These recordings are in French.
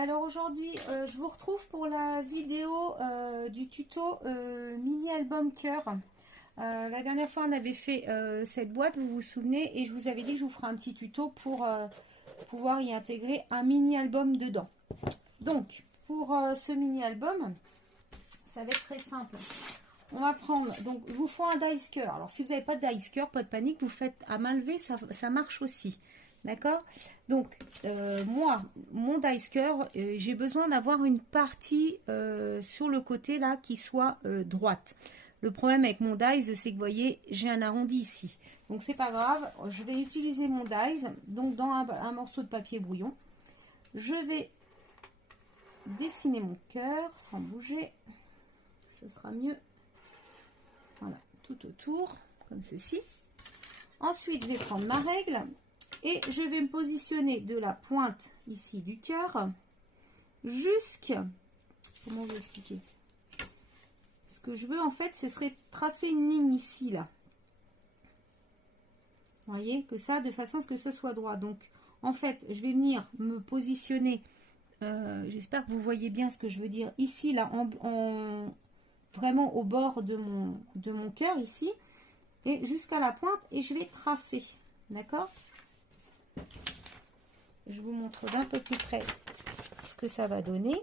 Alors aujourd'hui, je vous retrouve pour la vidéo du tuto mini album cœur. La dernière fois, on avait fait cette boîte, vous vous souvenez, et je vous avais dit que je vous ferai un petit tuto pour pouvoir y intégrer un mini album dedans. Donc, pour ce mini album, ça va être très simple. On va prendre, donc il vous faut un dice cœur. Alors si vous n'avez pas de dice cœur, pas de panique, vous faites à main levée, ça marche aussi. D'accord? Donc moi, mon dice cœur, j'ai besoin d'avoir une partie sur le côté là qui soit droite. Le problème avec mon dice, c'est que vous voyez, j'ai un arrondi ici. Donc c'est pas grave, je vais utiliser mon dice. Donc dans un morceau de papier brouillon, je vais dessiner mon cœur sans bouger. Ce sera mieux. Voilà, tout autour, comme ceci. Ensuite, je vais prendre ma règle et je vais me positionner de la pointe ici du cœur jusqu'à... Comment vous expliquer? Ce que je veux, en fait, ce serait tracer une ligne ici, là. Vous voyez, que ça, de façon à ce que ce soit droit. Donc, en fait, je vais venir me positionner. J'espère que vous voyez bien ce que je veux dire. Ici, là, vraiment au bord de mon cœur ici et jusqu'à la pointe et je vais tracer, d'accord? Je vous montre d'un peu plus près ce que ça va donner.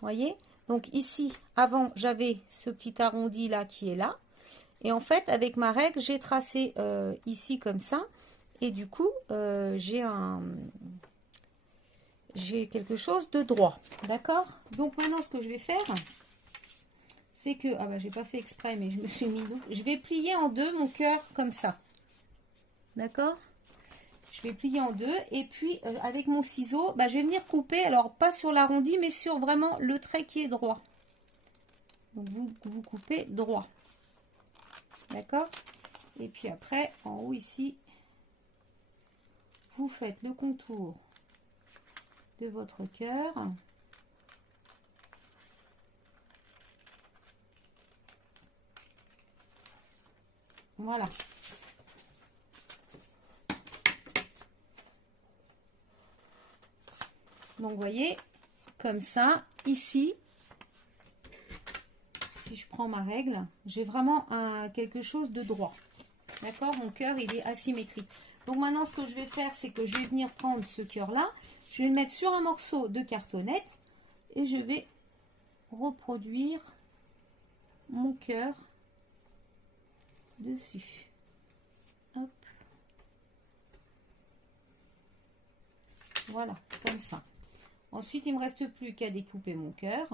Voyez, donc ici avant j'avais ce petit arrondi là qui est là et en fait avec ma règle j'ai tracé ici comme ça et du coup j'ai quelque chose de droit, d'accord? Donc maintenant ce que je vais faire, c'est que, ah bah j'ai pas fait exprès mais je me suis mis, je vais plier en deux mon cœur comme ça, d'accord? Je vais plier en deux et puis avec mon ciseau, bah, je vais venir couper, alors pas sur l'arrondi mais sur vraiment le trait qui est droit. Donc vous coupez droit, d'accord? Et puis après en haut ici, vous faites le contour de votre cœur. Voilà. Donc, vous voyez, comme ça, ici, si je prends ma règle, j'ai vraiment quelque chose de droit. D'accord? Mon cœur, il est asymétrique. Donc, maintenant, ce que je vais faire, c'est que je vais venir prendre ce cœur-là. Je vais le mettre sur un morceau de cartonnette et je vais reproduire mon cœur dessus. Hop. Voilà, comme ça. Ensuite, il ne me reste plus qu'à découper mon cœur.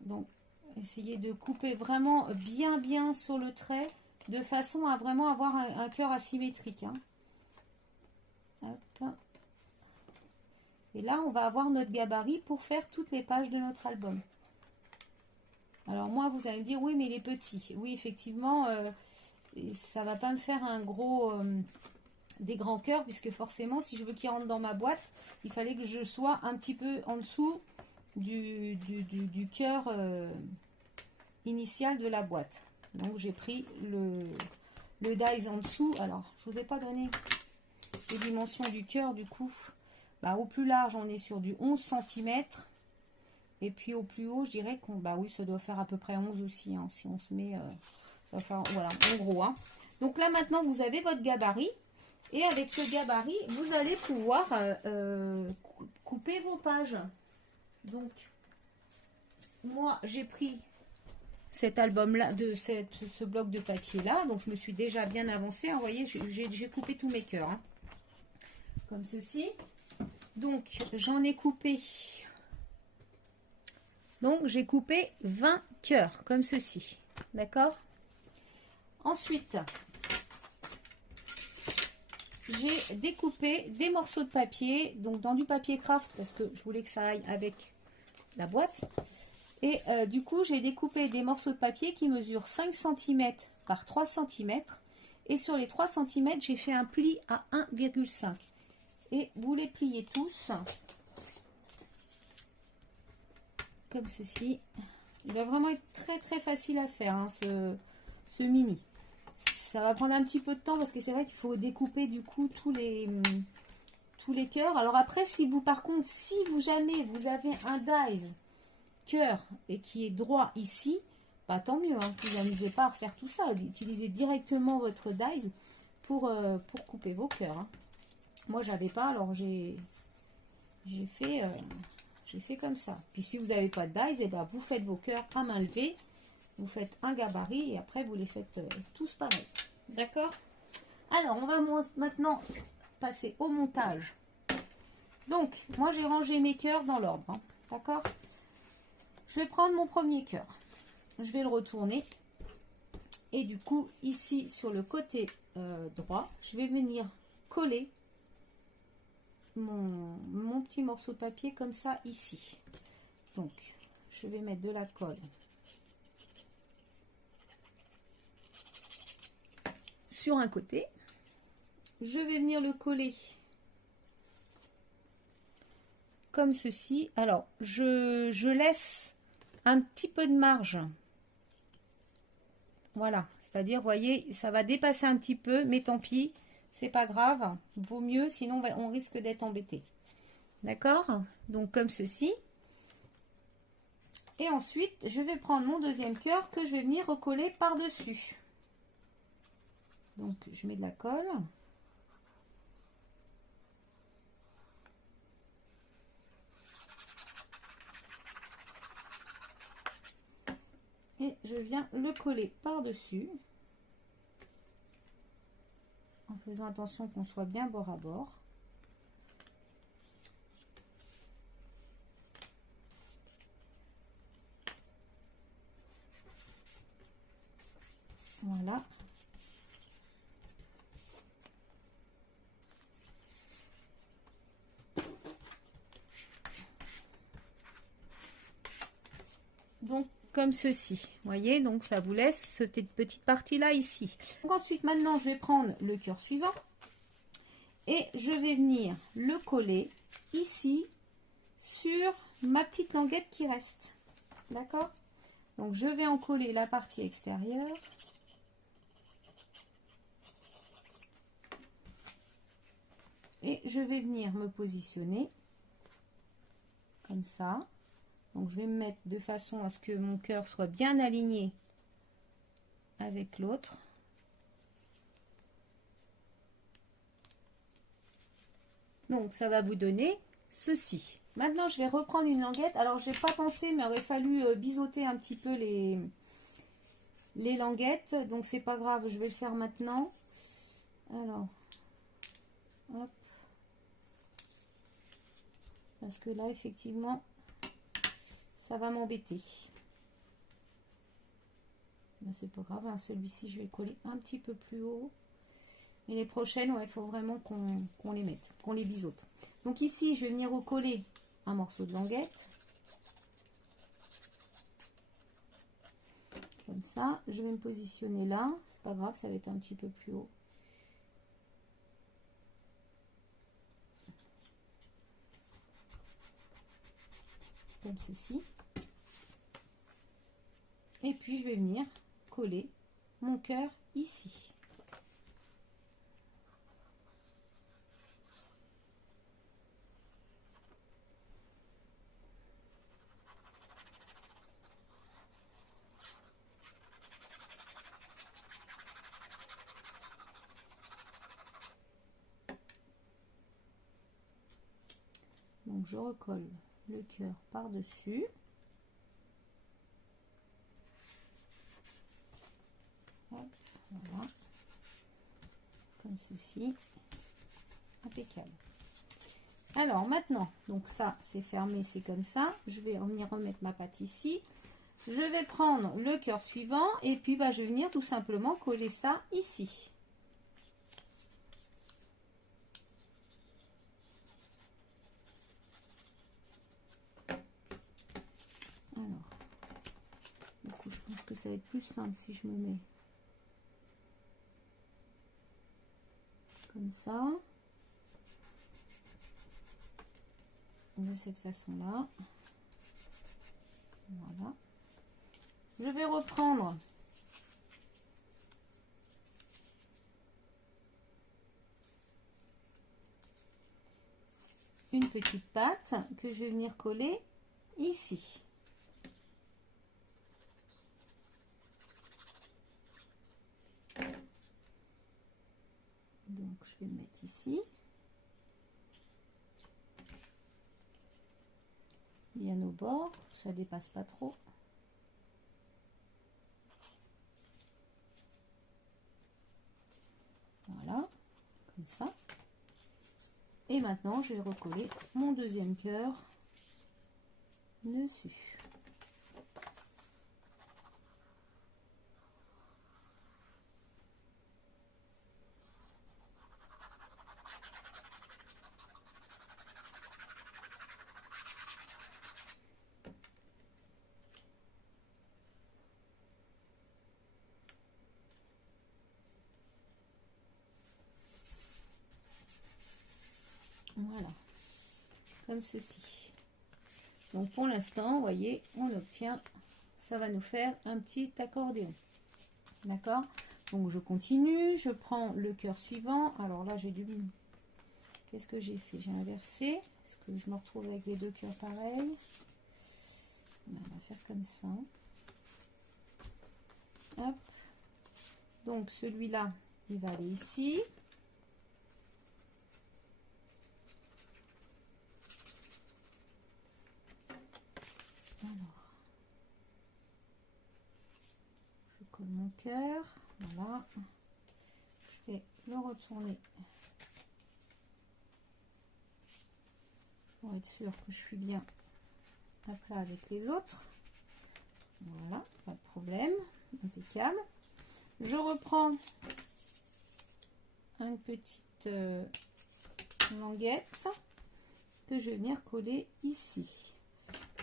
Donc, essayez de couper vraiment bien sur le trait, de façon à vraiment avoir un cœur asymétrique. Hein. Hop. Et là, on va avoir notre gabarit pour faire toutes les pages de notre album. Alors moi, vous allez me dire, oui, mais il est petit. Oui, effectivement, ça ne va pas me faire un gros... des grands cœurs, puisque forcément si je veux qu'il rentre dans ma boîte, il fallait que je sois un petit peu en dessous du cœur initial de la boîte. Donc j'ai pris le dies en dessous. Alors je vous ai pas donné les dimensions du cœur, du coup bah, au plus large on est sur du 11 cm et puis au plus haut je dirais qu'on bah oui, ça doit faire à peu près 11 aussi, hein, si on se met ça va faire, voilà, en gros, hein. Donc là maintenant vous avez votre gabarit. Et avec ce gabarit, vous allez pouvoir couper vos pages. Donc, moi, j'ai pris cet album-là, ce bloc de papier-là. Donc, je me suis déjà bien avancée. Vous voyez, j'ai coupé tous mes cœurs. Hein, comme ceci. Donc, j'en ai coupé. Donc, j'ai coupé 20 cœurs, comme ceci. D'accord? Ensuite... j'ai découpé des morceaux de papier, donc dans du papier craft, parce que je voulais que ça aille avec la boîte. Et du coup, j'ai découpé des morceaux de papier qui mesurent 5 cm par 3 cm. Et sur les 3 cm, j'ai fait un pli à 1,5. Et vous les pliez tous, comme ceci. Il va vraiment être très facile à faire, hein, ce mini. ça va prendre un petit peu de temps parce que c'est vrai qu'il faut découper du coup tous les cœurs. Alors après, si vous, par contre, si vous jamais vous avez un dies cœur et qui est droit ici, bah tant mieux, hein. Vous n'amusez pas à refaire tout ça. Utilisez directement votre dies pour couper vos cœurs, hein. Moi, j'avais pas, alors j'ai fait comme ça. Puis si vous n'avez pas de dies, et ben vous faites vos cœurs à main levée. Vous faites un gabarit et après vous les faites tous pareil. D'accord? Alors, on va maintenant passer au montage. Donc, moi j'ai rangé mes cœurs dans l'ordre, hein. D'accord? Je vais prendre mon premier cœur. Je vais le retourner. Et du coup, ici, sur le côté droit, je vais venir coller mon petit morceau de papier comme ça, ici. Donc, je vais mettre de la colle sur un côté. Je vais venir le coller comme ceci. Alors, je laisse un petit peu de marge. Voilà, c'est-à-dire, vous voyez, ça va dépasser un petit peu, mais tant pis, c'est pas grave. Vaut mieux, sinon on risque d'être embêté. D'accord? Donc, comme ceci. Et ensuite, je vais prendre mon deuxième cœur que je vais venir recoller par-dessus. Donc, je mets de la colle. Et je viens le coller par-dessus. En faisant attention qu'on soit bien bord à bord. Voilà. Donc, comme ceci. Vous voyez, donc ça vous laisse cette petite partie-là ici. Donc ensuite, maintenant, je vais prendre le cœur suivant. Et je vais venir le coller ici sur ma petite languette qui reste. D'accord? Donc, je vais en coller la partie extérieure. Et je vais venir me positionner comme ça. Donc, je vais me mettre de façon à ce que mon cœur soit bien aligné avec l'autre. Donc, ça va vous donner ceci. Maintenant, je vais reprendre une languette. Alors, je n'ai pas pensé, mais il aurait fallu biseauter un petit peu les languettes. Donc, c'est pas grave, je vais le faire maintenant. Alors, hop. Parce que là, effectivement, ça va m'embêter. Ben, c'est pas grave, hein. Celui-ci, je vais le coller un petit peu plus haut. Et les prochaines, ouais, il faut vraiment qu'on les mette, qu'on les biseaute. Donc ici, je vais venir recoller un morceau de languette. Comme ça, je vais me positionner là. C'est pas grave, ça va être un petit peu plus haut. Comme ceci. Et puis, je vais venir coller mon cœur ici. Donc, je recolle le cœur par-dessus. Voilà. Comme ceci. Impeccable. Alors, maintenant, donc ça, c'est fermé, c'est comme ça. Je vais venir remettre ma pâte ici. Je vais prendre le cœur suivant et puis bah, je vais venir tout simplement coller ça ici. Alors, du coup, je pense que ça va être plus simple si je me mets comme ça. De cette façon-là. Voilà. Je vais reprendre une petite patte que je vais venir coller ici. Donc je vais le mettre ici. Bien au bord, ça dépasse pas trop. Voilà, comme ça. Et maintenant, je vais recoller mon deuxième cœur dessus. Voilà, comme ceci. Donc pour l'instant, vous voyez, on obtient, ça va nous faire un petit accordéon. D'accord? Donc je continue, je prends le cœur suivant. Alors là, j'ai dû... Qu'est-ce que j'ai fait? J'ai inversé. Est-ce que je me retrouve avec les deux cœurs pareils? On va faire comme ça. Hop. Donc celui-là, il va aller ici. Alors, je colle mon cœur. Voilà. Je vais le retourner pour être sûr que je suis bien à plat avec les autres. Voilà, pas de problème. Impeccable. Je reprends une petite languette que je vais venir coller ici.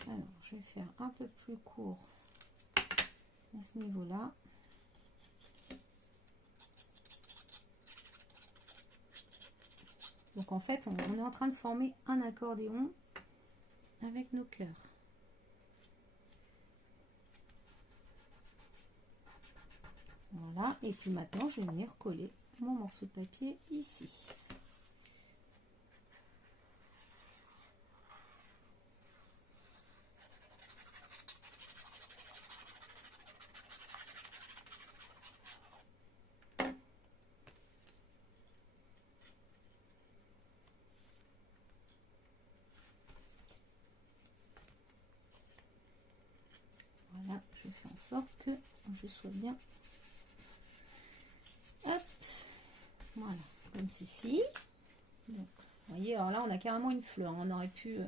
Alors, je vais faire un peu plus court à ce niveau-là. Donc, en fait, on est en train de former un accordéon avec nos cœurs. Voilà. Et puis maintenant, je vais venir coller mon morceau de papier ici. Voilà, je fais en sorte que je sois bien. Hop, voilà, comme ceci. Donc, vous voyez, alors là, on a carrément une fleur. On aurait pu...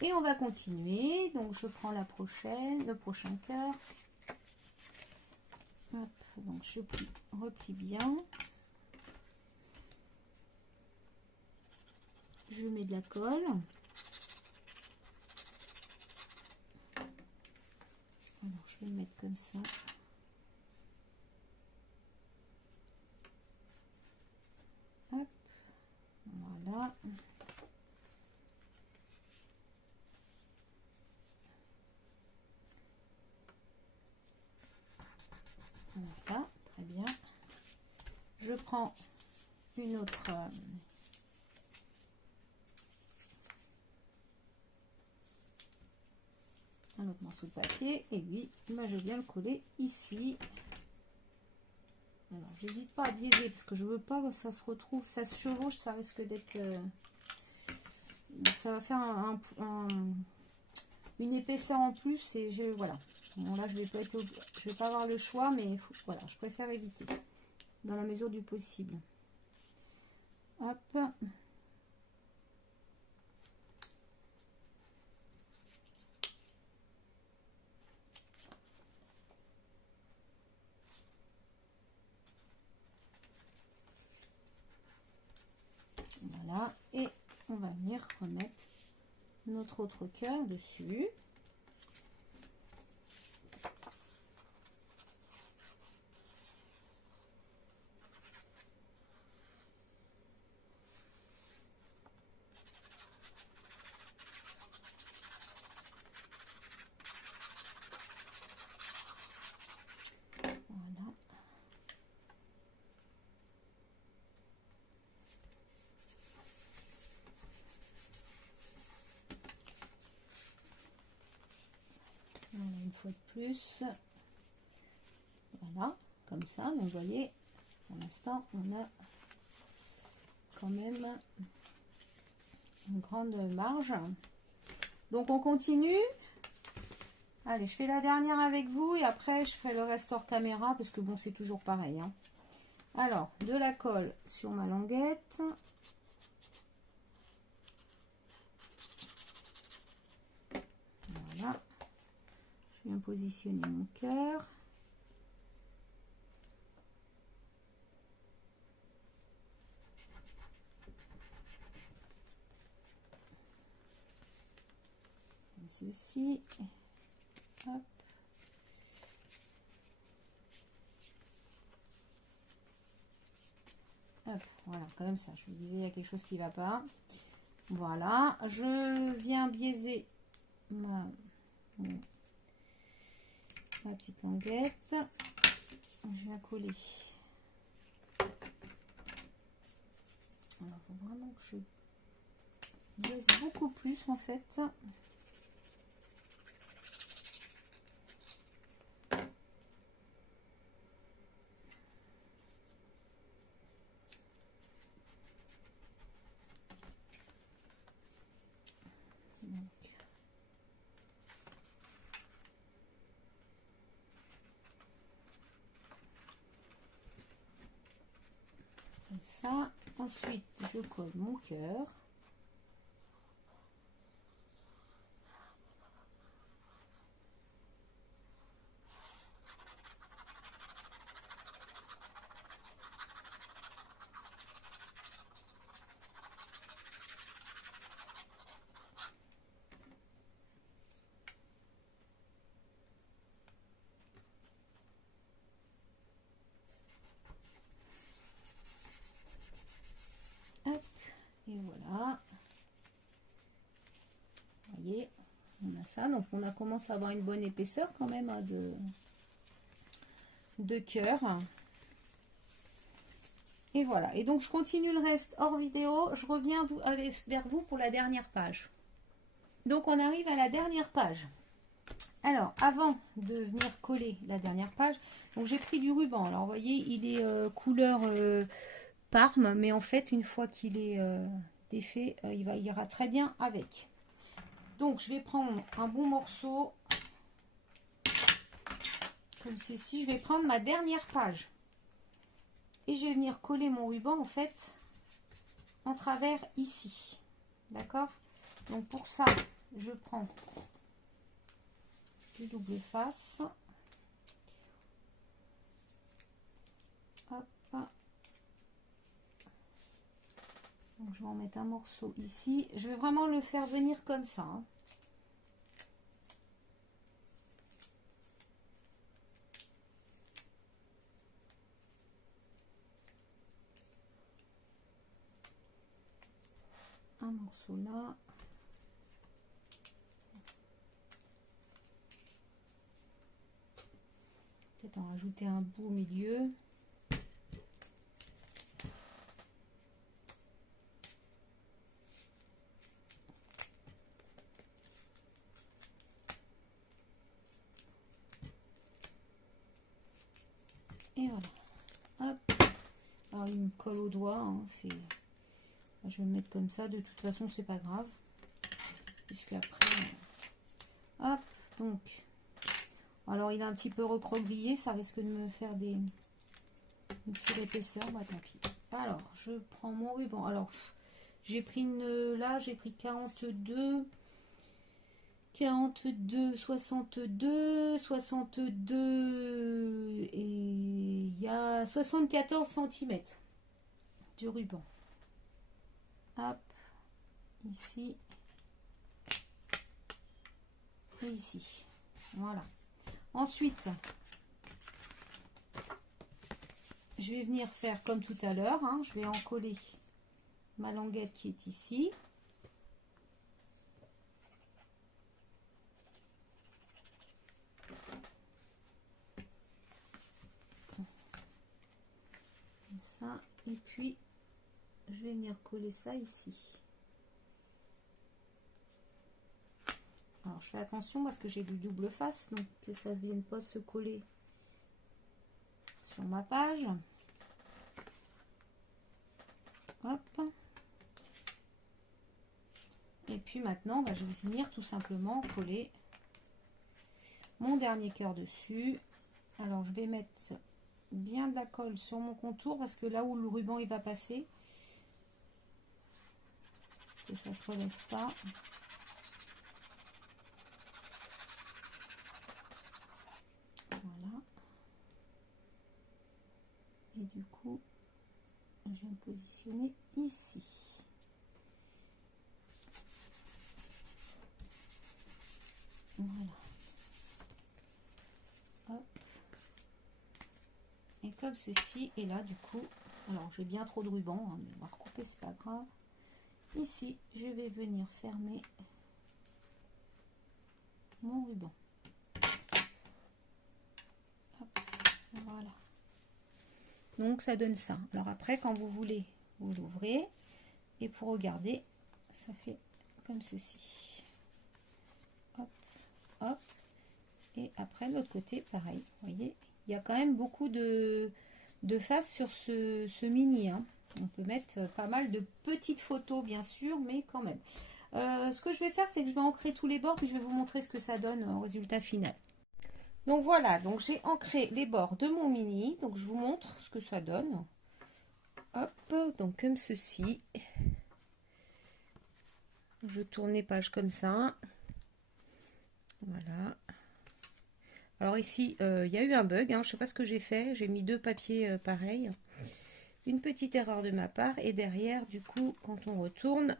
Et on va continuer. Donc, je prends la prochaine, le prochain cœur. Hop, donc je replie bien. Je mets de la colle. Alors, je vais le mettre comme ça. Hop, voilà. Voilà, très bien. Je prends une autre... un autre morceau de papier et lui, moi je viens le coller ici. Alors, j'hésite pas à biaiser parce que je veux pas que ça se retrouve, ça se chevauche, ça risque d'être... ça va faire une épaisseur en plus et je... Voilà. Bon, là, je vais pas avoir le choix, mais voilà, je préfère éviter dans la mesure du possible. Hop. Voilà, et on va venir remettre notre autre cœur dessus. Voilà. fois de plus. Voilà, comme ça. Donc, vous voyez, pour l'instant, on a quand même une grande marge. Donc, on continue. Allez, je fais la dernière avec vous et après, je ferai le reste hors caméra parce que bon, c'est toujours pareil. Hein. Alors, de la colle sur ma languette. Voilà. Je viens positionner mon cœur. Comme ceci. Hop. Hop, voilà, comme ça. Je me disais, il y a quelque chose qui ne va pas. Voilà, je viens biaiser ma petite languette. Je viens coller. Alors, il faut vraiment que je biaise beaucoup plus en fait. Comme ça. Ensuite, je colle mon cœur. Hop, et voilà. Vous voyez, on a ça. Donc, on a commencé à avoir une bonne épaisseur quand même hein, de cœur. Et voilà. Et donc, je continue le reste hors vidéo. Je reviens vers vous pour la dernière page. Donc, on arrive à la dernière page. Alors, avant de venir coller la dernière page, donc j'ai pris du ruban. Alors, vous voyez, il est couleur parme, mais en fait, une fois qu'il est défait, il ira très bien avec. Donc, je vais prendre un bon morceau, comme ceci. Je vais prendre ma dernière page. Et je vais venir coller mon ruban, en fait, en travers ici. D'accord? Donc, pour ça, je prends du double face. Hop. Donc, je vais en mettre un morceau ici. Je vais vraiment le faire venir comme ça. Hein. Un morceau là. Peut-être en rajouter un bout au milieu. Et voilà. Hop. Alors il me colle au doigt. Hein. Je vais le mettre comme ça. De toute façon, c'est pas grave. Puisque après. Hop. Donc. Alors il est un petit peu recroquevillé. Ça risque de me faire une surépaisseur. Bah tant pis. Alors je prends mon ruban. Alors j'ai pris là, j'ai pris 42. 42, 62, 62 et il y a 74 cm de ruban. Hop, ici et ici. Voilà. Ensuite, je vais venir faire comme tout à l'heure. Hein, je vais en coller ma languette qui est ici. Ça, et puis je vais venir coller ça ici. Alors je fais attention parce que j'ai du double face, donc que ça ne vienne pas se coller sur ma page. Hop. Et puis maintenant, bah, je vais venir tout simplement coller mon dernier cœur dessus. Alors je vais mettre bien de la colle sur mon contour parce que là où le ruban il va passer, que ça se relève pas. Voilà. Et du coup, je vais me positionner ici. Voilà. Hop. Et comme ceci. Et là, du coup, alors j'ai bien trop de ruban, hein, mais on va recouper, c'est pas grave. Ici, je vais venir fermer mon ruban. Hop. Voilà. Donc ça donne ça. Alors après, quand vous voulez, vous l'ouvrez. Et pour regarder, ça fait comme ceci. Hop, hop. Et après, de l'autre côté, pareil. Vous voyez, il y a quand même beaucoup de faces sur ce mini. Hein. On peut mettre pas mal de petites photos, bien sûr, mais quand même. Ce que je vais faire, c'est que je vais ancrer tous les bords, puis je vais vous montrer ce que ça donne au résultat final. Donc voilà, donc j'ai ancré les bords de mon mini. Donc je vous montre ce que ça donne. Hop, donc comme ceci. Je tourne les pages comme ça. Voilà. Alors ici, il y a eu un bug. Hein, je ne sais pas ce que j'ai fait. J'ai mis deux papiers pareils. Une petite erreur de ma part. Et derrière, du coup, quand on retourne,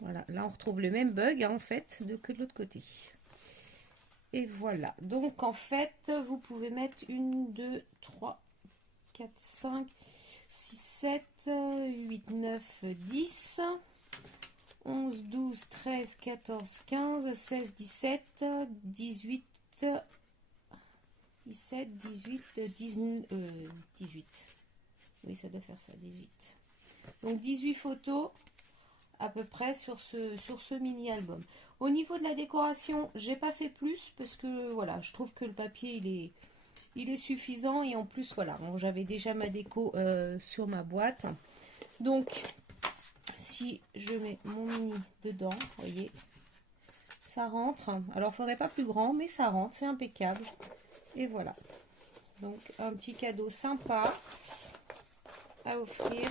voilà, là on retrouve le même bug, hein, en fait, que de l'autre côté. Et voilà. Donc en fait, vous pouvez mettre 1, 2, 3, 4, 5, 6, 7, 8, 9, 10, 11, 12, 13, 14, 15, 16, 17, 18, 17, 18, 18. Oui, ça doit faire ça, 18. Donc 18 photos à peu près sur ce mini album. Au niveau de la décoration, j'ai pas fait plus parce que voilà, je trouve que le papier il est suffisant et en plus voilà, bon, j'avais déjà ma déco sur ma boîte. Donc si je mets mon mini dedans, vous voyez, ça rentre. Alors il faudrait pas plus grand, mais ça rentre, c'est impeccable. Et voilà. Donc un petit cadeau sympa à offrir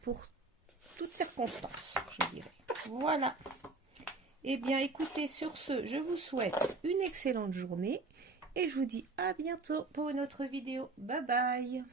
pour toutes circonstances, je dirais. Voilà. Eh bien, écoutez, sur ce, je vous souhaite une excellente journée et je vous dis à bientôt pour une autre vidéo. Bye bye.